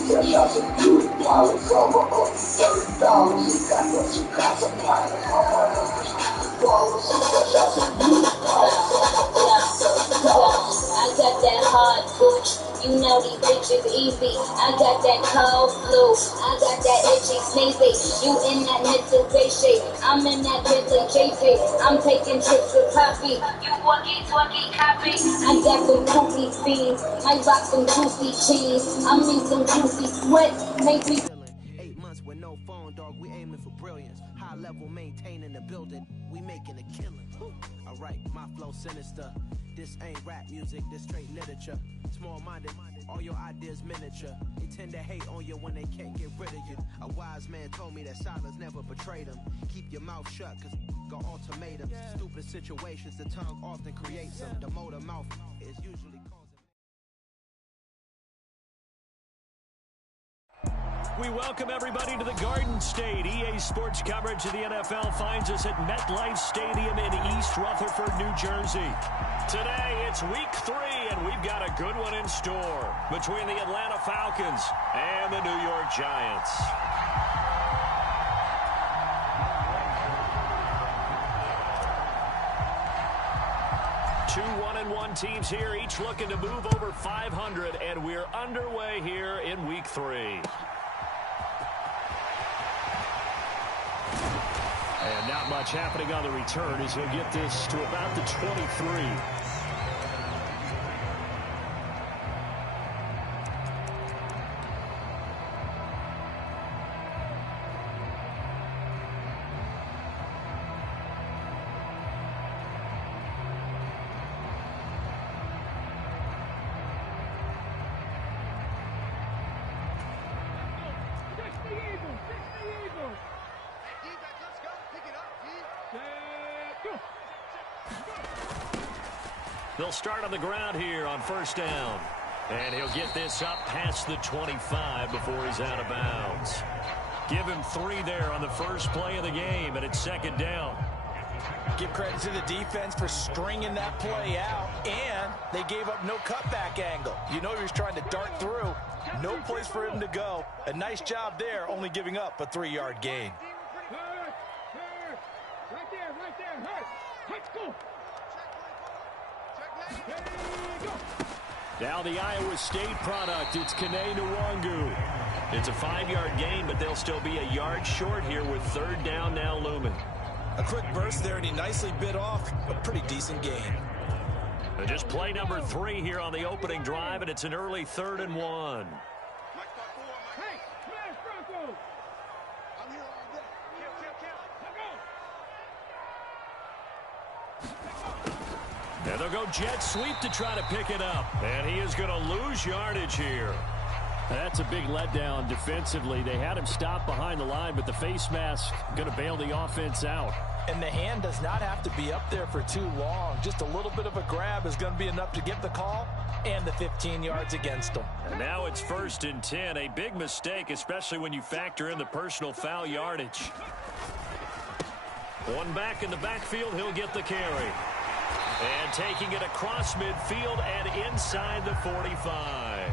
shots of beauty palace. Over $30, you got what you got to buy. Shots of beauty palace. I got that hard booch. You know these bitches easy. I got that cold flu. I got that itchy sneezy. You in that Mitsubishi. I'm in that Bentley GT. I'm taking trips with Poppy. You walkie-talkie copy. I got some goofy beans. I rock some juicy cheese. I mean some juicy sweat. Maybe 8 months with no phone, dog. We aiming for brilliance. High level maintaining the building. We making a killing. Alright, my flow sinister. This ain't rap music, this straight literature. Small-minded, all your ideas miniature. They tend to hate on you when they can't get rid of you. A wise man told me that silence never betrayed him. Keep your mouth shut, cause got ultimatums. Stupid situations, the tongue often creates them. The motor mouth is usually causing. We welcome everybody to the Garden State. EA Sports coverage of the NFL finds us at MetLife Stadium in East Rutherford, New Jersey. Today, it's week 3, and we've got a good one in store between the Atlanta Falcons and the New York Giants. Two 1-1 teams here, each looking to move over 500, and we're underway here in week 3. And not much happening on the return as he'll get this to about the 23. They'll start on the ground here on first down. And he'll get this up past the 25 before he's out of bounds. Give him 3 there on the first play of the game, and it's second down. Give credit to the defense for stringing that play out, and they gave up no cutback angle. You know he was trying to dart through. No place for him to go. A nice job there, only giving up a 3-yard gain. Right there. Let's go. Now the Iowa State product, it's Kene Nwangu. It's a 5-yard gain, but they'll still be a yard short here with third down now looming. A quick burst there, and he nicely bit off a pretty decent gain. And just play number 3 here on the opening drive, and it's an early 3rd and 1. Hey, smash Bronco. I'm here all day. And they'll go jet sweep to try to pick it up. And he is going to lose yardage here. That's a big letdown defensively. They had him stop behind the line, but the face mask going to bail the offense out. And the hand does not have to be up there for too long. Just a little bit of a grab is going to be enough to get the call and the 15 yards against them. And now it's 1st and 10. A big mistake, especially when you factor in the personal foul yardage. One back in the backfield, he'll get the carry. And taking it across midfield and inside the 45.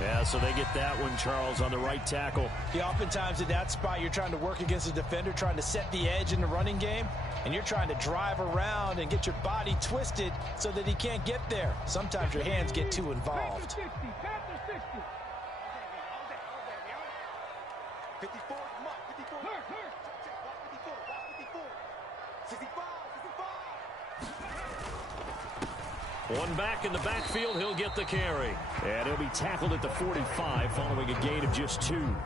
Yeah, so they get that one, Charles, on the right tackle. Yeah, oftentimes in that spot, you're trying to work against a defender, trying to set the edge in the running game, and you're trying to drive around and get your body twisted so that he can't get there. Sometimes your hands get too involved. 54, come on, 54. Hurt. 54. 65. One back in the backfield, he'll get the carry. And he'll be tackled at the 45 following a gain of just 2.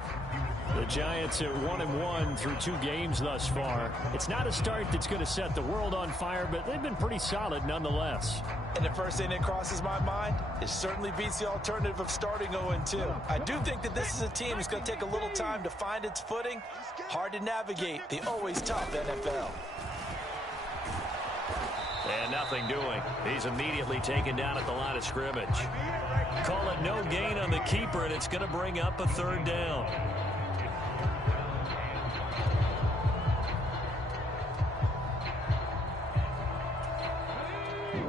The Giants are 1-1 through 2 games thus far. It's not a start that's going to set the world on fire, but they've been pretty solid nonetheless. And the first thing that crosses my mind, it certainly beats the alternative of starting 0-2. I do think that this is a team that's going to take a little time to find its footing. Hard to navigate the always tough NFL. And nothing doing. He's immediately taken down at the line of scrimmage. Call it no gain on the keeper, and it's going to bring up a 3rd down.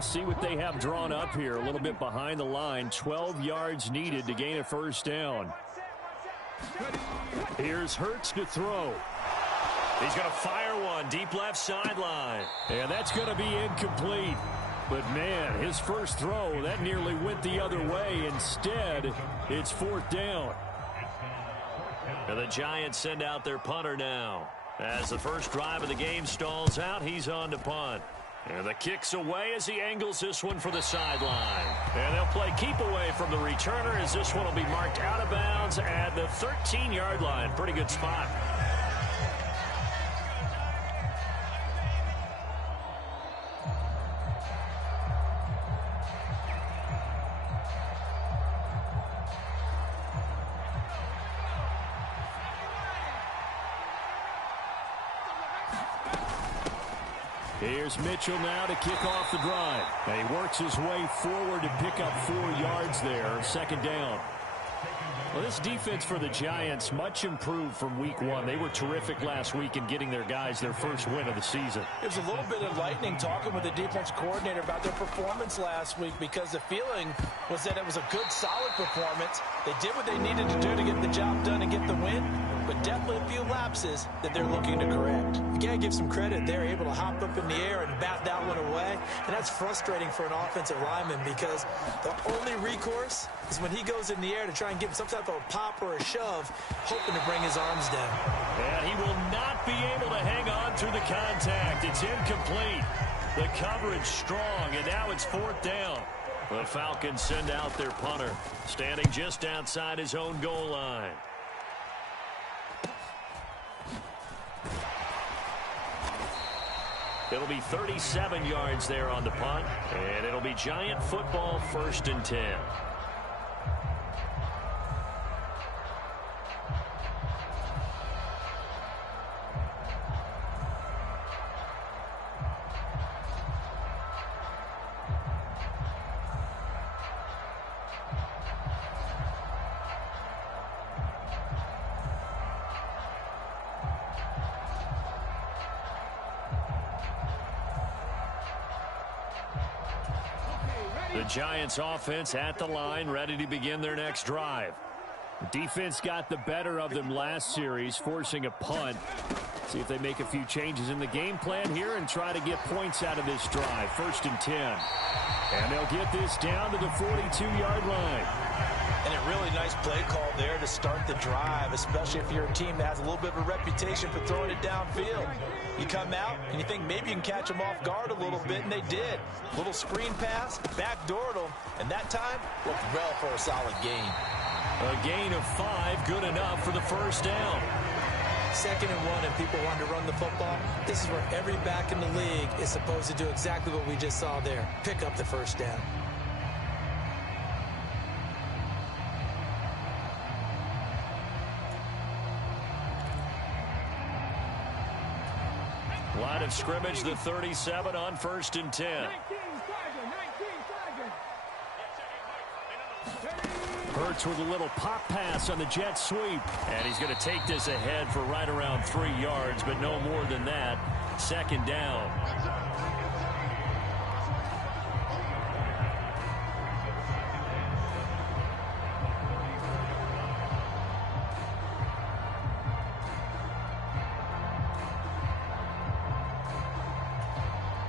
see what they have drawn up here. A little bit behind the line. 12 yards needed to gain a first down. Here's Hurts to throw. He's going to fire one deep left sideline. And that's going to be incomplete. But, man, his first throw, that nearly went the other way. Instead, it's fourth down. And the Giants send out their punter now. As the first drive of the game stalls out, he's on to punt. And the kick's away as he angles this one for the sideline. And they'll play keep away from the returner as this one will be marked out of bounds at the 13-yard line. Pretty good spot. Here's Mitchell now to kick off the drive. And he works his way forward to pick up 4 yards there. Second down. Well, this defense for the Giants, much improved from week 1. They were terrific last week in getting their guys their first win of the season. It was a little bit enlightening talking with the defense coordinator about their performance last week because the feeling was that it was a good, solid performance. They did what they needed to do to get the job done and get the win, but definitely a few lapses that they're looking to correct. You got to give some credit. They're able to hop up in the air and bat that one away, and that's frustrating for an offensive lineman because the only recourse is when he goes in the air to try and give some type of a pop or a shove, hoping to bring his arms down. And he will not be able to hang on through the contact. It's incomplete. The coverage strong, and now it's fourth down. The Falcons send out their punter, standing just outside his own goal line. It'll be 37 yards there on the punt, and it'll be Giant football, 1st and 10. The Giants offense at the line, ready to begin their next drive. Defense got the better of them last series, forcing a punt. See if they make a few changes in the game plan here and try to get points out of this drive. 1st and 10. And they'll get this down to the 42-yard line. And a really nice play call there to start the drive, especially if you're a team that has a little bit of a reputation for throwing it downfield. You come out and you think maybe you can catch them off guard a little bit, and they did. Little screen pass, backdoored them, and that time looked well for a solid gain. A gain of 5, good enough for the first down. 2nd and 1, and people want to run the football. This is where every back in the league is supposed to do exactly what we just saw there. Pick up the first down. Line of scrimmage, the 37 on 1st and 10. Hurts with a little pop pass on the jet sweep. And he's going to take this ahead for right around 3 yards, but no more than that. 2nd down.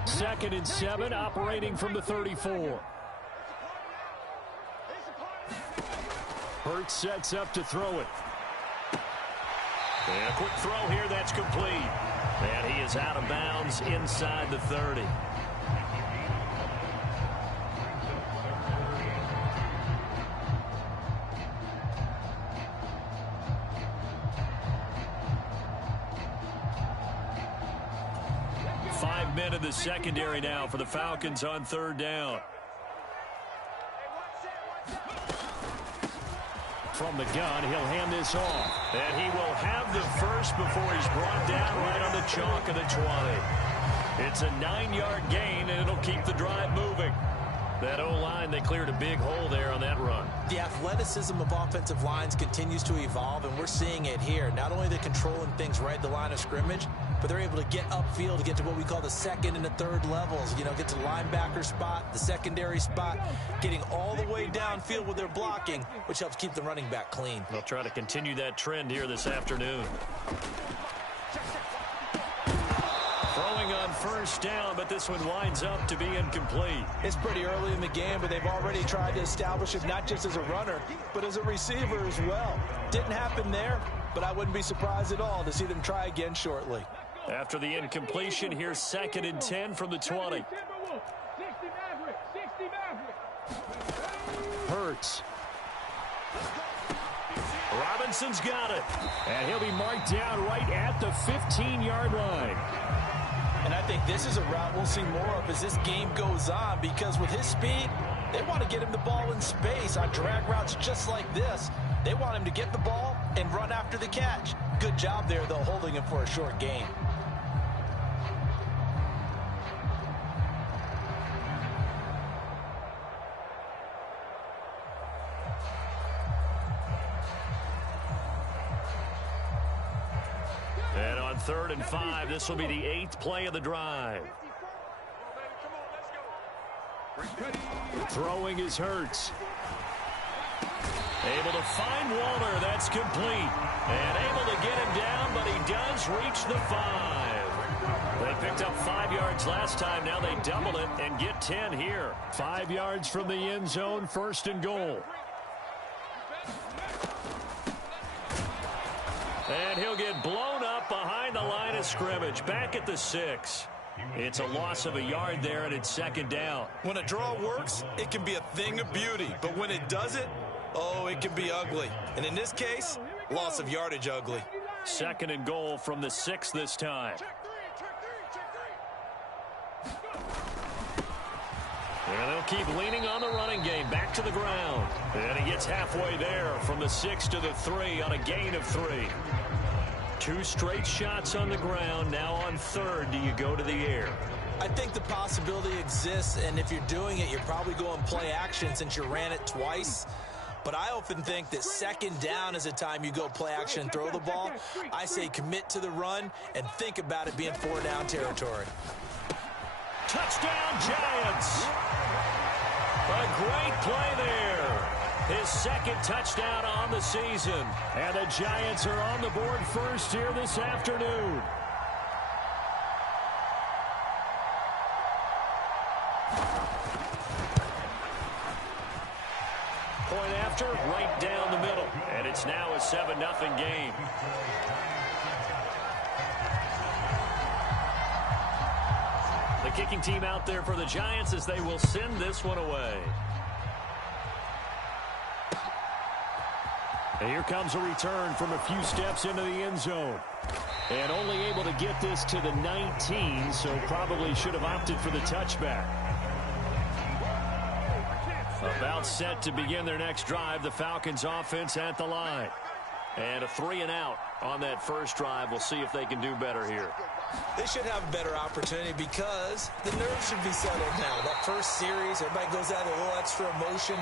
Second and 7, operating from the 34. Hurts sets up to throw it. And a quick throw here, that's complete. And he is out of bounds inside the 30. Men in the secondary now for the Falcons on 3rd down. From the gun, he'll hand this off. And he will have the first before he's brought down right on the chalk of the 20. It's a 9-yard gain, and it'll keep the drive moving. That O-line, they cleared a big hole there on that run. The athleticism of offensive lines continues to evolve, and we're seeing it here. Not only the controlling things right at the line of scrimmage, but they're able to get upfield to get to what we call the second and the third levels. You know, get to the linebacker spot, the secondary spot, getting all the way downfield with their blocking, which helps keep the running back clean. They'll try to continue that trend here this afternoon. Throwing on first down, but this one winds up to be incomplete. It's pretty early in the game, but they've already tried to establish him not just as a runner, but as a receiver as well. Didn't happen there, but I wouldn't be surprised at all to see them try again shortly. After the incompletion, here's 2nd and 10 from the 20. Hurts. Robinson's got it. And he'll be marked down right at the 15-yard line. And I think this is a route we'll see more of as this game goes on, because with his speed, they want to get him the ball in space on drag routes just like this. They want him to get the ball and run after the catch. Good job there, though, holding him for a short gain. And on 3rd and 5, this will be the 8th play of the drive. Throwing is Hurts. Able to find Waller. That's complete. And able to get him down, but he does reach the 5. They picked up 5 yards last time. Now they double it and get 10 here. 5 yards from the end zone, 1st and goal. And he'll get blown up behind the line of scrimmage. Back at the 6. It's a loss of a yard there, and it's 2nd down. When a draw works, it can be a thing of beauty. But when it doesn't, oh, it can be ugly. And in this case, loss of yardage ugly. 2nd and goal from the 6 this time. And they'll keep leaning on the running game. Back to the ground. And he gets halfway there from the 6 to the 3 on a gain of 3. 2 straight shots on the ground. Now on 3rd, do you go to the air? I think the possibility exists, and if you're doing it, you're probably going play action since you ran it twice. But I often think that 2nd down is a time you go play action and throw the ball. I say commit to the run and think about it being 4-down territory. Touchdown, Giants! A great play there. His 2nd touchdown on the season. And the Giants are on the board first here this afternoon. Point after, right down the middle. And it's now a 7-0 game. The kicking team out there for the Giants as they will send this one away. And here comes a return from a few steps into the end zone. And only able to get this to the 19, so probably should have opted for the touchback. About set to begin their next drive, the Falcons offense at the line. And a 3 and out on that first drive. We'll see if they can do better here. They should have a better opportunity because the nerves should be settled now. That first series, everybody goes out with a little extra emotion.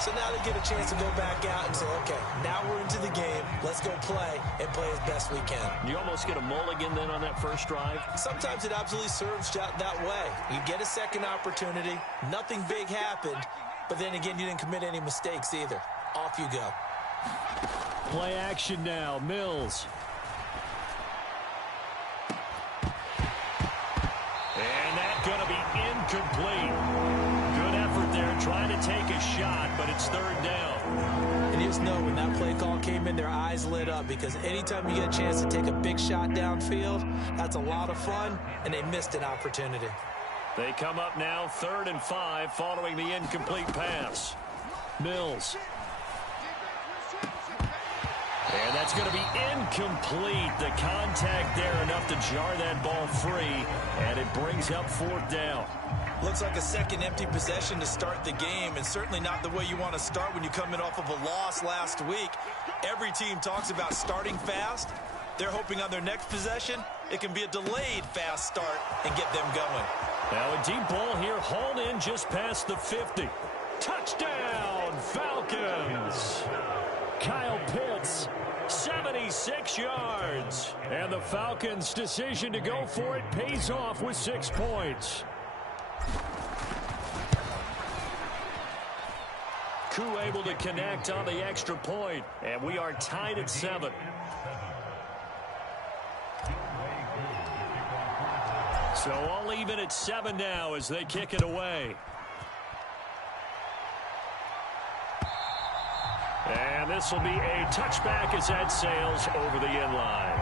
So now they get a chance to go back out and say, okay, now we're into the game. Let's go play and play as best we can. You almost get a mulligan then on that first drive? Sometimes it absolutely serves that way. You get a second opportunity. Nothing big happened. But then again, you didn't commit any mistakes either. Off you go. Play action now. Mills. And that's going to be incomplete. Good effort there trying to take a shot, but it's 3rd down. And you just know when that play call came in, their eyes lit up because anytime you get a chance to take a big shot downfield, that's a lot of fun, and they missed an opportunity. They come up now 3rd and 5 following the incomplete pass. Mills. And that's going to be incomplete. The contact there enough to jar that ball free, and it brings up 4th down. Looks like a second empty possession to start the game, and certainly not the way you want to start when you're coming off of a loss last week. Every team talks about starting fast. They're hoping on their next possession, it can be a delayed fast start and get them going. Now a deep ball here, hauled in just past the 50. Touchdown, Falcons! Kyle Pitts 76 yards. And the Falcons' decision to go for it pays off with 6 points. Koo able to connect on the extra point, and we are tied at 7. So all even at 7 now as they kick it away. And this will be a touchback as that sails over the end line.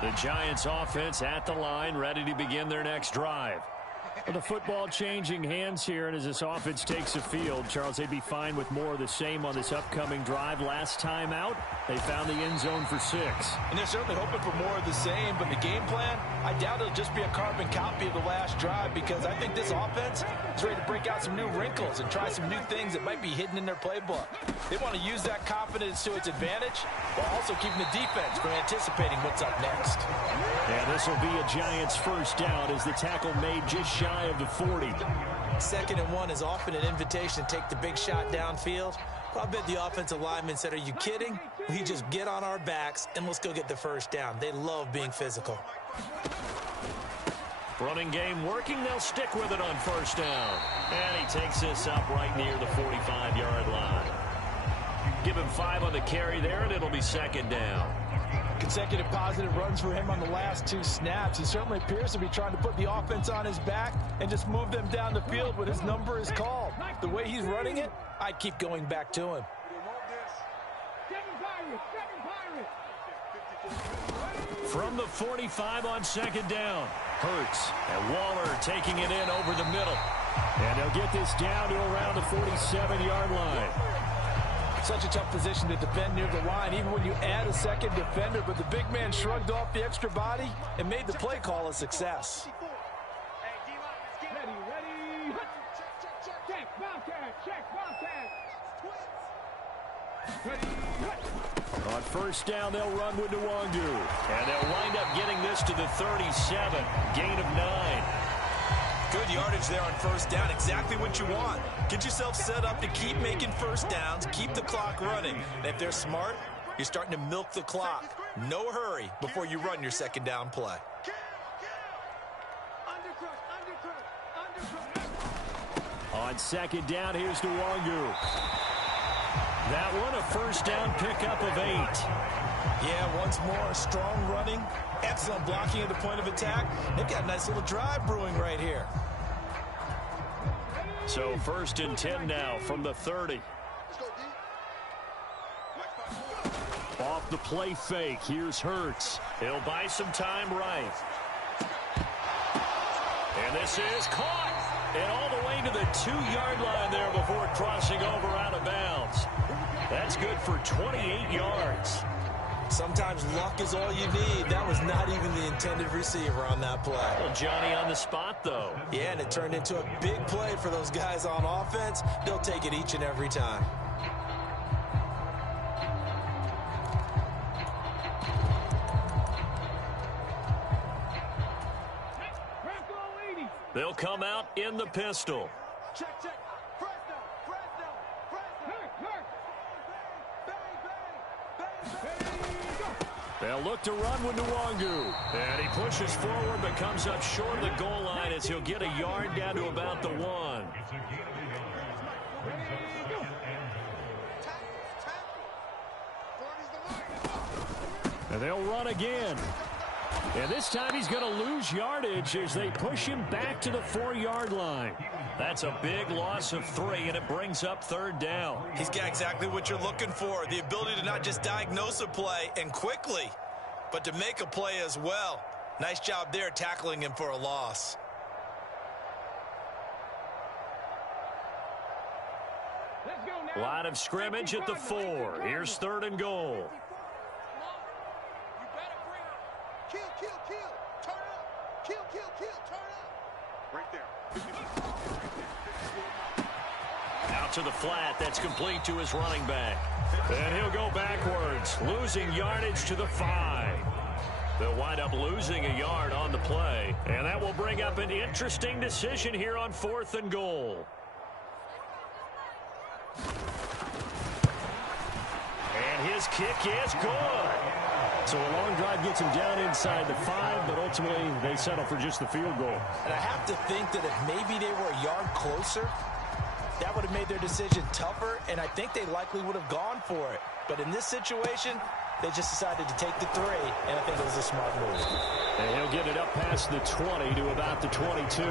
The Giants offense at the line, ready to begin their next drive. Well, the football changing hands here, and as this offense takes the field, Charles, they'd be fine with more of the same on this upcoming drive. Last time out, they found the end zone for 6. And they're certainly hoping for more of the same, but the game plan, I doubt it'll just be a carbon copy of the last drive, because I think this offense is ready to break out some new wrinkles and try some new things that might be hidden in their playbook. They want to use that confidence to its advantage, while also keeping the defense from anticipating what's up next. And this will be a Giants first down as the tackle made just shy of the 40. 2nd and 1 is often an invitation to take the big shot downfield. Well, I bet the offensive lineman said, are you kidding? We just get on our backs and let's go get the first down. They love being physical. Running game working. They'll stick with it on first down. And he takes this up right near the 45-yard line. Give him 5 on the carry there, and it'll be 2nd down. Consecutive positive runs for him on the last 2 snaps. He certainly appears to be trying to put the offense on his back and just move them down the field when his number is called. The way he's running it, I'd keep going back to him. From the 45 on 2nd down, Hurts and Waller taking it in over the middle. And they'll get this down to around the 47-yard line. Such a tough position to defend near the line, even when you add a second defender. But the big man shrugged off the extra body and made the play call a success. On first down, they'll run with Nwangu. And they'll wind up getting this to the 37. Gain of 9. Good yardage there on first down. Exactly what you want. Get yourself set up to keep making first downs, keep the clock running. And if they're smart, you're starting to milk the clock. No hurry before you run your 2nd down play. On 2nd down, here's Nwangu. That one, a first down pickup of 8. Yeah, once more, strong running, excellent blocking at the point of attack. They've got a nice little drive brewing right here. So 1st and 10 now from the 30. Off the play fake, here's Hurts. He'll buy some time right. And this is caught. And all the way to the 2-yard line there before crossing over out of bounds. That's good for 28 yards. Sometimes luck is all you need. That was not even the intended receiver on that play. Well, Johnny on the spot, though. Yeah, and it turned into a big play for those guys on offense. They'll take it each and every time. They'll come out in the pistol. Check. They'll look to run with Nwangu. And he pushes forward but comes up short of the goal line as he'll get a yard down to about the 1. And they'll run again. And this time he's going to lose yardage as they push him back to the 4-yard line. That's a big loss of 3, and it brings up 3rd down. He's got exactly what you're looking for, the ability to not just diagnose a play and quickly, but to make a play as well. Nice job there tackling him for a loss. Line of scrimmage at the 4. Here's 3rd and goal. Turn up. Kill, turn up. Right there. Out to the flat. That's complete to his running back. And he'll go backwards, losing yardage to the 5. They'll wind up losing a yard on the play. And that will bring up an interesting decision here on 4th and goal. And his kick is good. So a long drive gets him down inside the 5, but ultimately they settle for just the field goal. And I have to think that if maybe they were a yard closer, that would have made their decision tougher, and I think they likely would have gone for it. But in this situation, they just decided to take the 3, and I think it was a smart move. And he'll get it up past the 20 to about the 22.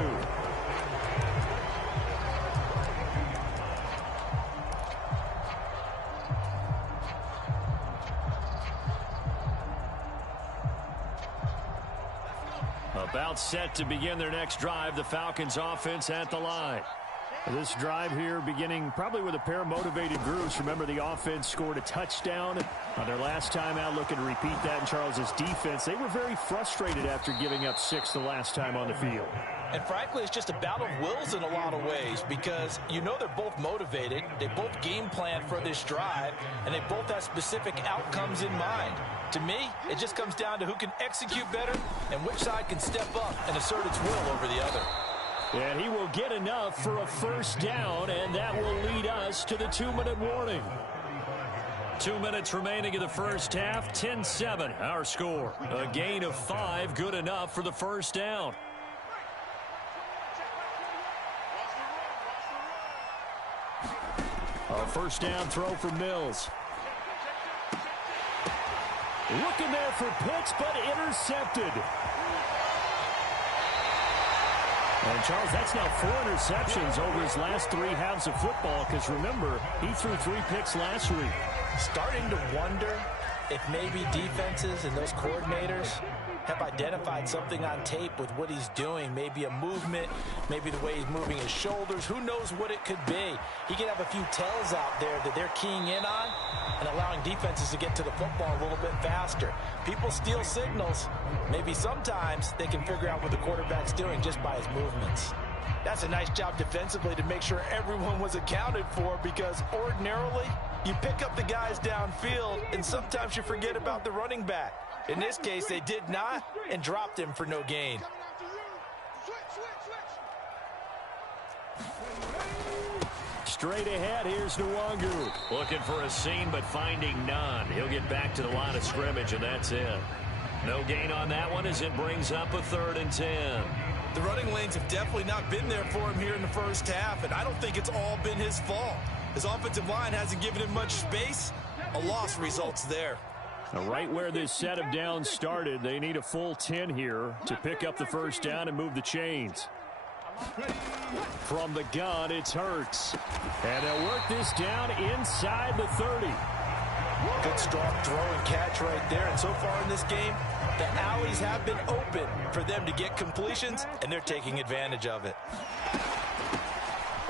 About set to begin their next drive, the Falcons offense at the line. This drive here beginning probably with a pair of motivated groups. Remember, the offense scored a touchdown on their last time out. Looking to repeat that in Charles's defense. They were very frustrated after giving up 6 the last time on the field. And frankly, it's just a battle of wills in a lot of ways because you know they're both motivated. They both game plan for this drive, and they both have specific outcomes in mind. To me, it just comes down to who can execute better and which side can step up and assert its will over the other. And he will get enough for a first down, and that will lead us to the 2-minute warning. 2 minutes remaining in the first half. 10-7, our score. A gain of 5, good enough for the first down. A first down throw for Mills. Looking there for Pitts, but intercepted. And, Charles, that's now 4 interceptions over his last 3 halves of football because, remember, he threw 3 picks last week. Starting to wonder if maybe defenses and those coordinators have identified something on tape with what he's doing. Maybe a movement, maybe the way he's moving his shoulders. Who knows what it could be? He could have a few tells out there that they're keying in on and allowing defenses to get to the football a little bit faster. People steal signals. Maybe sometimes they can figure out what the quarterback's doing just by his movements. That's a nice job defensively to make sure everyone was accounted for because ordinarily you pick up the guys downfield and sometimes you forget about the running back. In this case, they did not and dropped him for no gain. Straight ahead, here's Nwangu. Looking for a seam, but finding none. He'll get back to the line of scrimmage, and that's it. No gain on that one as it brings up a 3rd and 10. The running lanes have definitely not been there for him here in the first half, and I don't think it's all been his fault. His offensive line hasn't given him much space. A loss results there. Now, right where this set of downs started, they need a full 10 here to pick up the first down and move the chains. From the gun, it's Hurts. And they'll work this down inside the 30. Good strong throw and catch right there. And so far in this game, the alleys have been open for them to get completions, and they're taking advantage of it.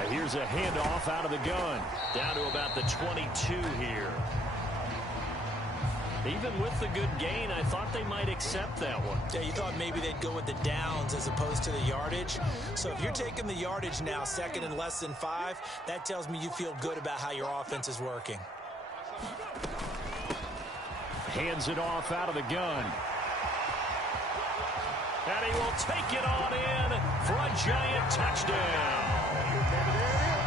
And here's a handoff out of the gun. Down to about the 22 here. Even with the good gain, I thought they might accept that one. Yeah, you thought maybe they'd go with the downs as opposed to the yardage. So if you're taking the yardage now, 2nd and less than 5, that tells me you feel good about how your offense is working. Hands it off out of the gun. And he will take it on in for a giant touchdown.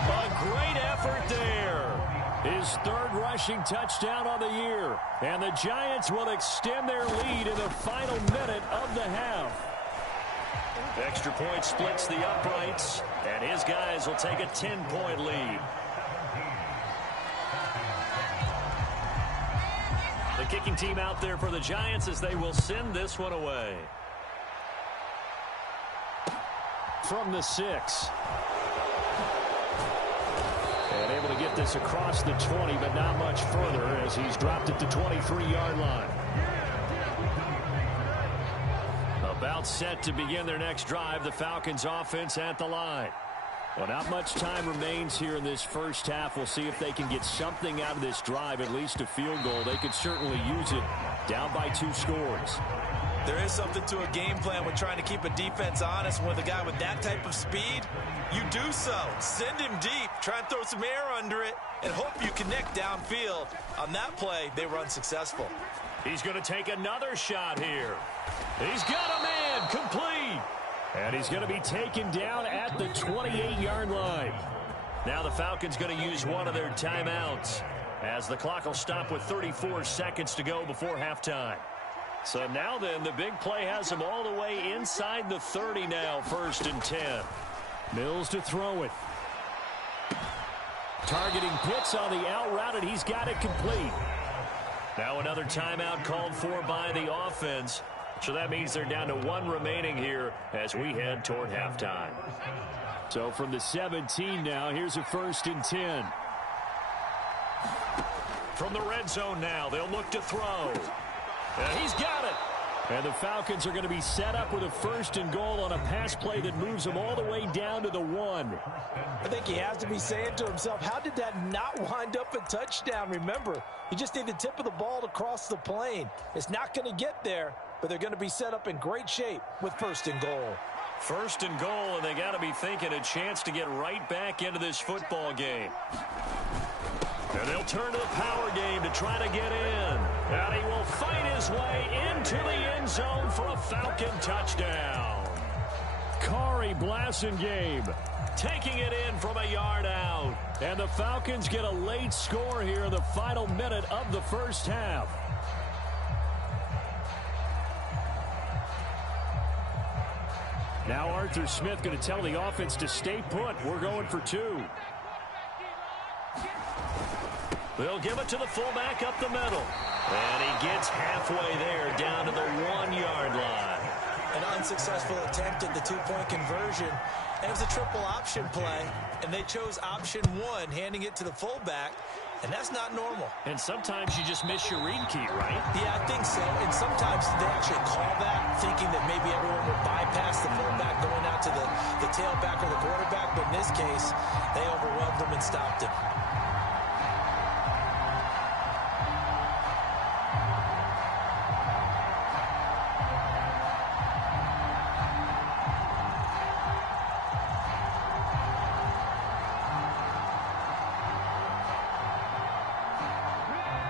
A great effort there. His 3rd rushing touchdown on the year. And the Giants will extend their lead in the final minute of the half. Extra point splits the uprights, and his guys will take a 10-point lead. The kicking team out there for the Giants as they will send this one away. From the 6. And able to get this across the 20, but not much further as he's dropped at the 23-yard line. About set to begin their next drive, the Falcons offense at the line. Well, not much time remains here in this first half. We'll see if they can get something out of this drive, at least a field goal. They could certainly use it down by 2 scores. There is something to a game plan with trying to keep a defense honest. With a guy with that type of speed, you do so. Send him deep. Try and throw some air under it and hope you connect downfield. On that play, they were unsuccessful. He's going to take another shot here. He's got a man complete. And he's going to be taken down at the 28-yard line. Now the Falcons going to use one of their timeouts as the clock will stop with 34 seconds to go before halftime. So now then, the big play has him all the way inside the 30 now, 1st and 10. Mills to throw it. Targeting Pitts on the out route, and he's got it complete. Now another timeout called for by the offense. So that means they're down to 1 remaining here as we head toward halftime. So from the 17 now, here's a 1st and 10. From the red zone now, they'll look to throw. And he's got it. And the Falcons are going to be set up with a 1st and goal on a pass play that moves them all the way down to the 1. I think he has to be saying to himself, how did that not wind up a touchdown? Remember, you just need the tip of the ball to cross the plane. It's not going to get there, but they're going to be set up in great shape with 1st and goal. 1st and goal, and they got to be thinking a chance to get right back into this football game. And they'll turn to the power game to try to get in. And he will fight his way into the end zone for a Falcon touchdown. Corey Blasingame taking it in from a yard out. And the Falcons get a late score here in the final minute of the first half. Now Arthur Smith going to tell the offense to stay put. We're going for 2. They'll give it to the fullback up the middle. And he gets halfway there down to the 1-yard line. An unsuccessful attempt at the 2-point conversion. And it was a triple option play. And they chose option 1, handing it to the fullback. And that's not normal. And sometimes you just miss your read key, right? Yeah, I think so. And sometimes they actually call that, thinking that maybe everyone would bypass the fullback going out to the tailback or the quarterback. But in this case, they overwhelmed him and stopped him.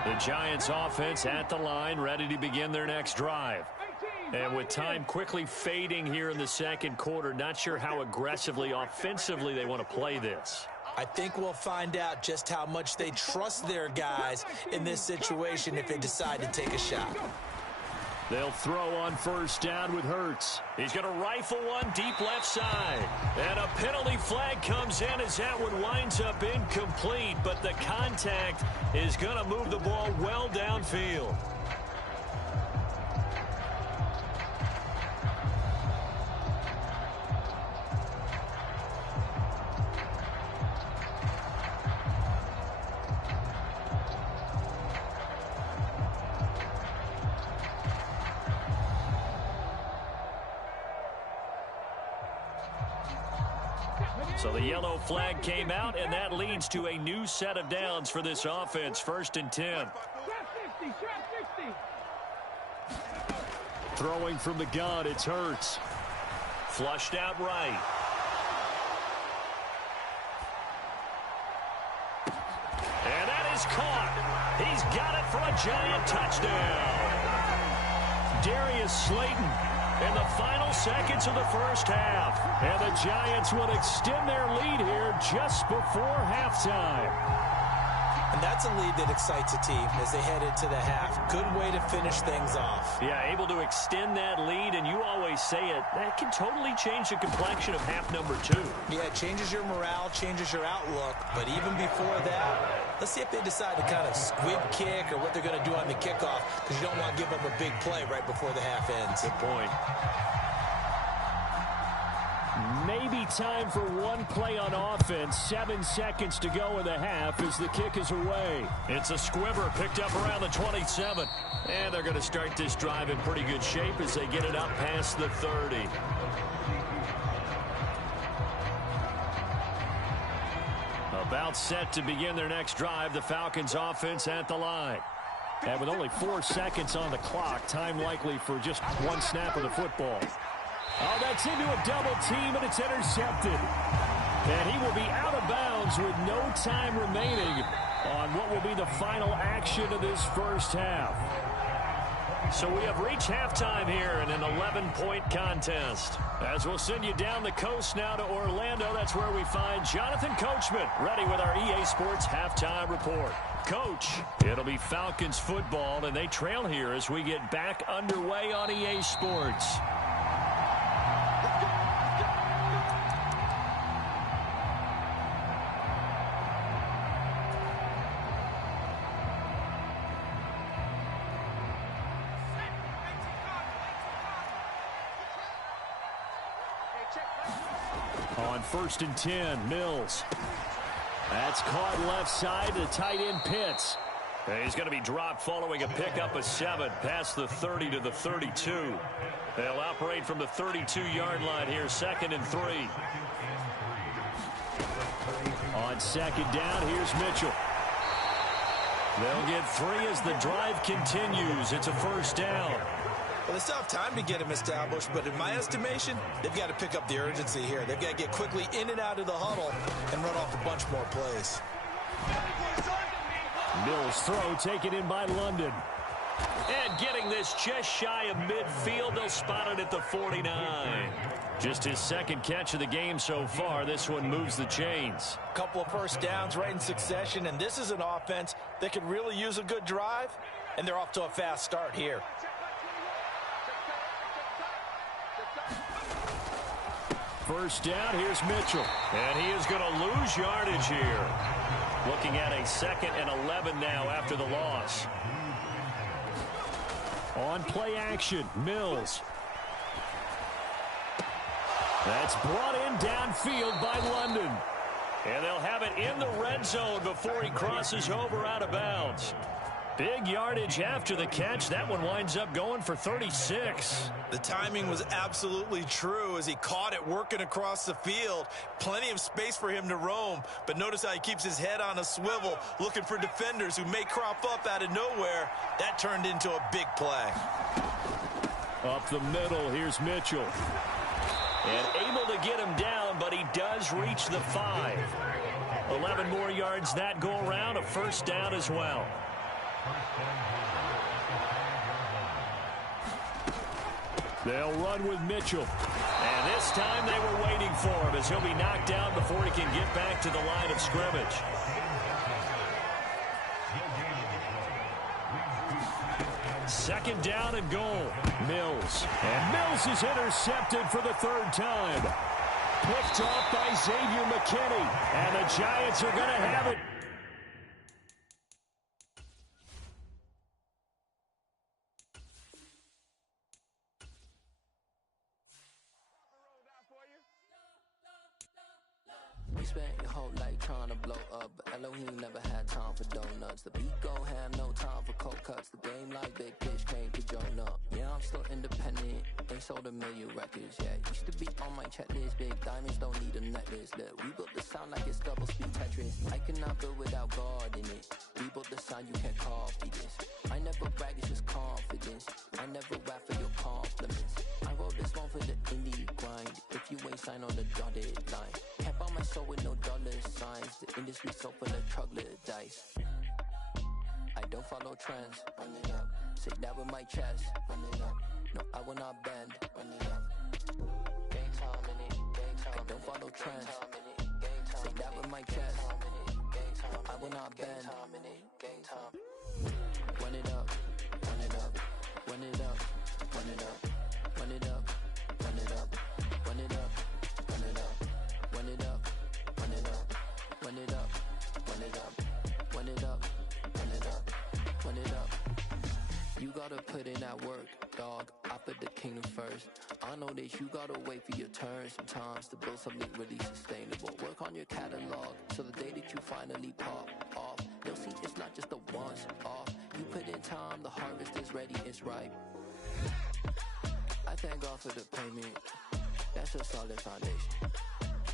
The Giants offense at the line, ready to begin their next drive. And with time quickly fading here in the second quarter, not sure how aggressively, offensively they want to play this. I think we'll find out just how much they trust their guys in this situation if they decide to take a shot. They'll throw on 1st down with Hurts. He's going to rifle one deep left side. And a penalty flag comes in as that one winds up incomplete. But the contact is going to move the ball well downfield. So the yellow flag came out, and that leads to a new set of downs for this offense. 1st and 10. Throwing from the gun, it's Hurts. Flushed out right. And that is caught. He's got it for a Giant touchdown. Darius Slayton in the final seconds of the first half. And the Giants would extend their lead here just before halftime. And that's a lead that excites a team as they head into the half. Good way to finish things off. Yeah, able to extend that lead, and you always say it, that can totally change the complexion of half number 2. Yeah, it changes your morale, changes your outlook. But even before that, let's see if they decide to kind of squib kick or what they're going to do on the kickoff, because you don't want to give them a big play right before the half ends. Good point. Maybe time for one play on offense. 7 seconds to go in the half as the kick is away. It's a squibber picked up around the 27. And they're going to start this drive in pretty good shape as they get it up past the 30. About set to begin their next drive. The Falcons offense at the line. And with only 4 seconds on the clock, time likely for just one snap of the football. Oh, that's into a double team, and it's intercepted. And he will be out of bounds with no time remaining on what will be the final action of this first half. So we have reached halftime here in an 11-point contest. As we'll send you down the coast now to Orlando, that's where we find Jonathan Coachman, ready with our EA Sports Halftime Report. Coach, it'll be Falcons football, and they trail here as we get back underway on EA Sports. On 1st and 10, Mills. That's caught left side to tight end Pitts. He's going to be dropped following a pickup of 7 past the 30 to the 32. They'll operate from the 32-yard line here, 2nd and 3. On 2nd down, here's Mitchell. They'll get 3 as the drive continues. It's a first down. Well, they still have time to get him established, but in my estimation, they've got to pick up the urgency here. They've got to get quickly in and out of the huddle and run off a bunch more plays. Mills' throw taken in by London. And getting this just shy of midfield, they'll spot it at the 49. Just his 2nd catch of the game so far. This one moves the chains. A couple of first downs right in succession, and this is an offense that could really use a good drive, and they're off to a fast start here. First down, here's Mitchell. And he is going to lose yardage here. Looking at a 2nd and 11 now after the loss. On play action, Mills. That's brought in downfield by London. And they'll have it in the red zone before he crosses over out of bounds. Big yardage after the catch. That one winds up going for 36. The timing was absolutely true as he caught it working across the field. Plenty of space for him to roam, but notice how he keeps his head on a swivel looking for defenders who may crop up out of nowhere. That turned into a big play. Up the middle, here's Mitchell. And able to get him down, but he does reach the 5. 11 more yards that go around, a first down as well. They'll run with Mitchell. And this time they were waiting for him as he'll be knocked down before he can get back to the line of scrimmage. Second down and goal. Mills. And Mills is intercepted for the 3rd time. Picked off by Xavier McKinney. And the Giants are going to have it. You spent your whole life trying to blow up, but Elohim never had time for donuts. The beat go ham, no time for cold cuts. The game like big fish came to join up. Yeah, I'm still independent. They sold 1 million records, yeah. Used to be on my checklist. Big diamonds don't need a necklace. Look, we built the sound like it's double speed Tetris. I cannot build without God in it. We built the sound, you can't copy this. I never brag, it's just confidence. I never rap for your compliments. I wrote this one for the indie grind. If you ain't signed on the dotted line, can't buy my soul with no dollar signs. The industry so full of troglodytes. I don't follow trends. Run it up. Say that with my chest. Run it up. No, I will not bend. Run it up. Gang time in it. Gang time. I don't follow trends. Say that with my chest. No, I will not bend. Gang time. Run it up. Run it up. Run it up. Run it up. Run it up. Run it up. Run it up. Run it up. Run it up. Run it up. Run it up. Run it up. Run it up. Run it up. Run it up. You gotta put in that work, dog. I put the kingdom first. I know that you gotta wait for your turn sometimes to build something really sustainable. Work on your catalog so the day that you finally pop off, you'll see it's not just a once off. You put in time, the harvest is ready, it's ripe. I thank God for the payment. That's a solid foundation.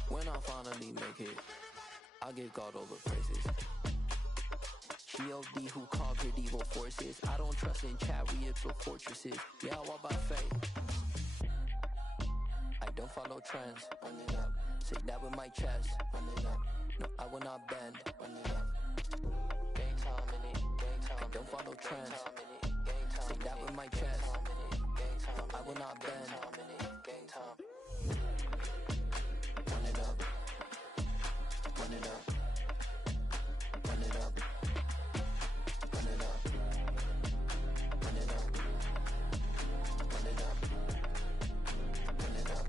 When I finally make it, I'll give God all the praises. G.O.D. who conquered evil forces. I don't trust in chariots or fortresses. Yeah, I walk by faith. I don't follow trends. Say that with my chest. No, I will not bend. I don't follow trends. Say that with my chest. I will not bend. Run it up. Run it up. Run it up. Run it up. Run it up. Run it up. Run it up.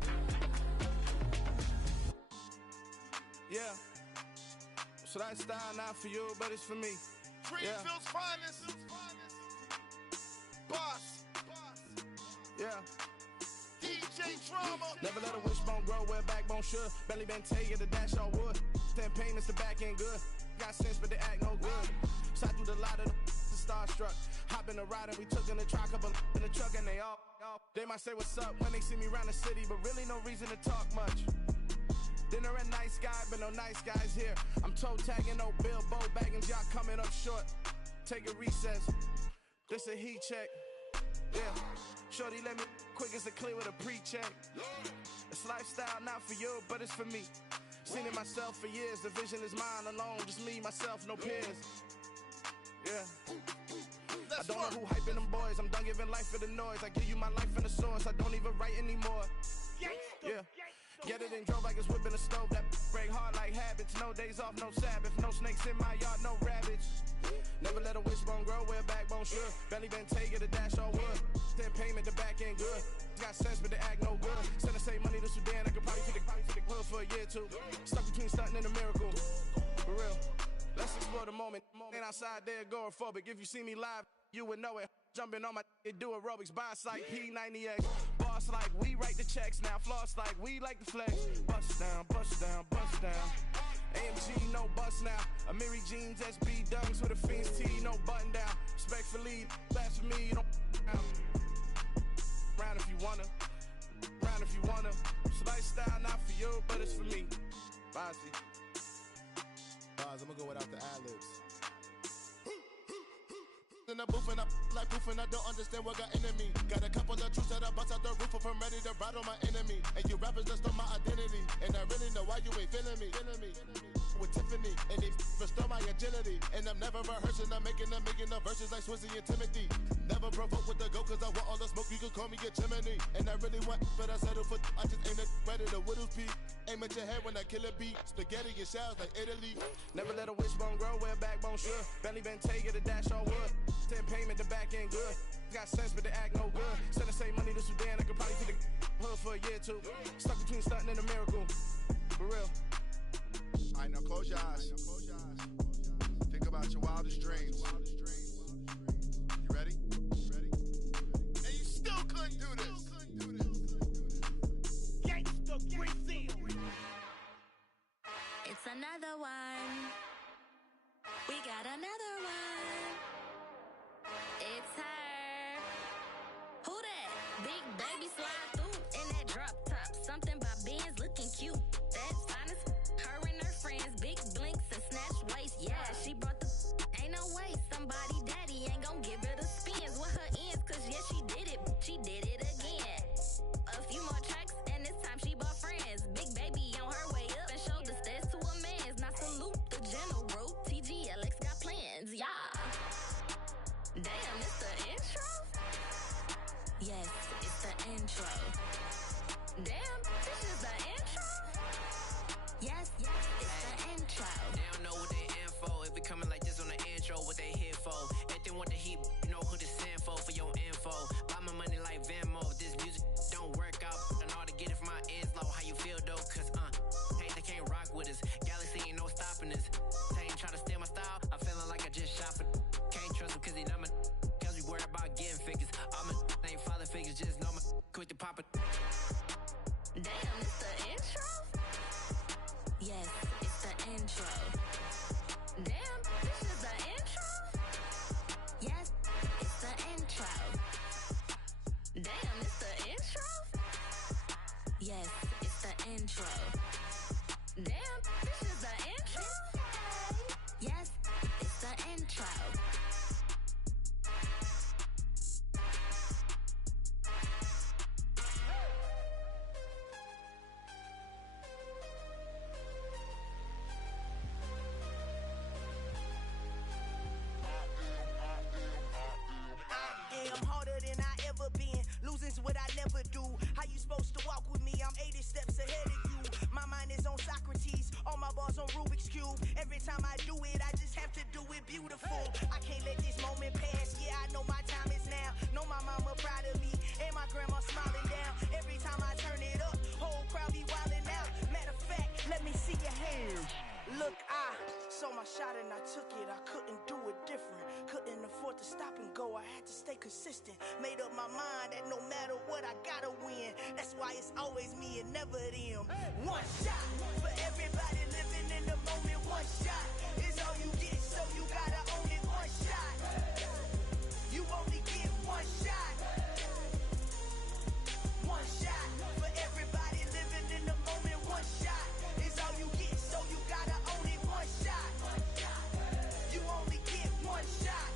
Yeah. So that style not for you, but it's for me. Greenfield's finest. Boss. Yeah. DJ Drama. Never let a wishbone grow where a backbone should. Belly been take the dash all wood. 10 payments, the back end good. Got sense, but they act no good. Shot through the lot of the starstruck. Hop in the ride and we took in the truck, up in the truck and they all. They might say what's up when they see me around the city, but really no reason to talk much. Dinner at nice guy, but no nice guys here. I'm toe tagging, no Bilbo bagging, jock coming up short. Take a recess. This a heat check. Yeah. Shorty let me quick as a clear with a pre-check. It's lifestyle not for you, but it's for me. Seen it myself for years. The vision is mine alone. Just me, myself, no peers. Yeah. I don't know who hyping them boys. I'm done giving life for the noise. I give you my life in the source. I don't even write anymore. Yeah. Get it and drove like it's whipping a stove. That break hard like habits. No days off, no Sabbath. No snakes in my yard, no rabbits. Never let a wishbone grow where a backbone should. Belly been take it, a dash all wood. 10 payment, the back end good. Got sense, but they act no good. Send the same money to Sudan. I could probably fit the hood for a year or two. Stuck between stunting and a miracle. For real. Let's explore the moment. Ain't outside there agoraphobic. If you see me live, you would know it. Jumping on my do aerobics, boss like P90X. Boss like we write the checks now. Floss like we like the flex. Bust down, bust down, bust down. AMG, no bust now. Amiri jeans, SB dunks with a Fiends tee, no button down. Respectfully, that's for me, you don't round if you wanna. Round if you wanna. It's lifestyle not for you, but it's for me. Bossy. I'm gonna go without the ad-libs. In the booth and I like proof and I don't understand what got into me. Got a couple of truths that I bust out the roof of, I'm ready to ride on my enemy. And you rappers just stole my identity, and I really know why you ain't feeling me. With Tiffany, and they restore my agility. And I'm never rehearsing, I'm making the verses like Swizzy and Timothy. Never provoke with the go, cause I want all the smoke, you can call me a chimney. And I really want, but I settle for, I just aim it ready to Whittles Peak. Aim at your head when I kill a beat. Spaghetti and shells like Italy. Never let a wishbone grow where a backbone should. Belly been take it, a dash all wood. 10 payment, the back end good. Got sense, but they act no good. Send the same money to Sudan, I could probably fit the hood for a year or two. Stuck between stunting and a miracle. For real. Alright, now close your eyes. Think about your wildest dreams. You ready? And you still couldn't do this. Gangsta Brazil. It's another one. We got another one. It's her. Who that? Big baby slide through in that drop top. Something by Benz looking cute. That's honest. Her and her friends, big blinks and snatch waist. Yeah, she brought the. Ain't no way somebody daddy ain't gon' give her the spins with her ends. Cause yeah, she did it. She did it again. A few more tracks and this time she bought friends. Big baby on her way up and showed the stairs to a man's. Now salute the general. TGLX got plans, yeah. Damn, it's the intro? Yes, it's the intro. Damn, this is the intro? Yes, it's the intro. They don't know what they in for. full. I can't let this moment pass. Yeah, I know my time is now. Know my mama proud of me, and my grandma smiling down. Every time I turn it up, whole crowd be wildin' out. Matter of fact, let me see your hands. Look, I saw my shot and I took it. I couldn't do it different. Couldn't afford to stop and go. I had to stay consistent. Made up my mind that no matter what, I gotta win. That's why it's always me and never them. One shot for everybody living in the moment. One shot is all you get, so you gotta own it. One shot. You only get one shot. One shot for everybody living in the moment. One shot is all you get, so you gotta own it. One shot. You only get one shot.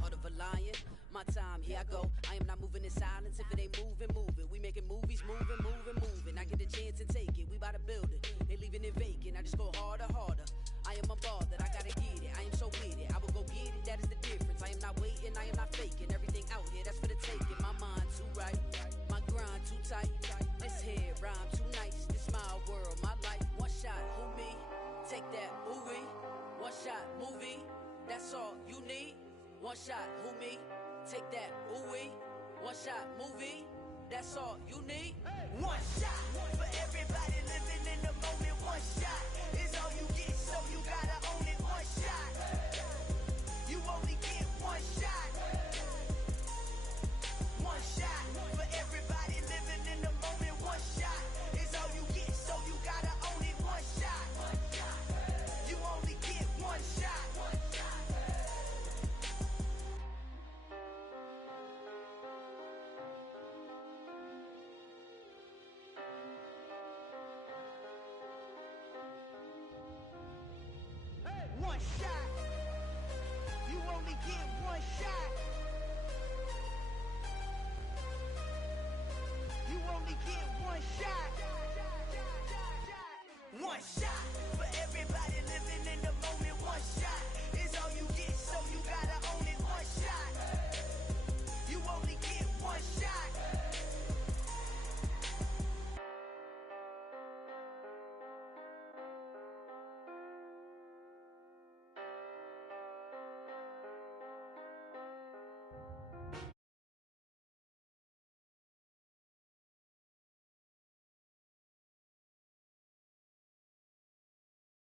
Heart of a lion, my time, here I go. I am not moving in silence. If it ain't moving, move it. We making movies, moving, moving, moving. I get a chance and take it. We bout to build it. Ain't leaving it vacant. I just go harder, harder. I am a ball that I gotta get it. I am so with it. I will go get it. That is the difference. I am not waiting. I am not faking. Everything out here, that's for the taking. My mind too right. My grind too tight. This head rhyme too nice. This my world, my life. One shot, who me? Take that, ooh-wee. One shot, movie. That's all you need. One shot, who me? Take that, ooh-wee. One shot, movie. That's all you need. One shot for everybody living in the moment. One shot is all you get, so you gotta own it. One shot. You only get one shot. One shot for everybody living in the moment. One shot is all you get, so you gotta own it. One shot. You only get one shot. One shot. You only get one shot. You only get one shot.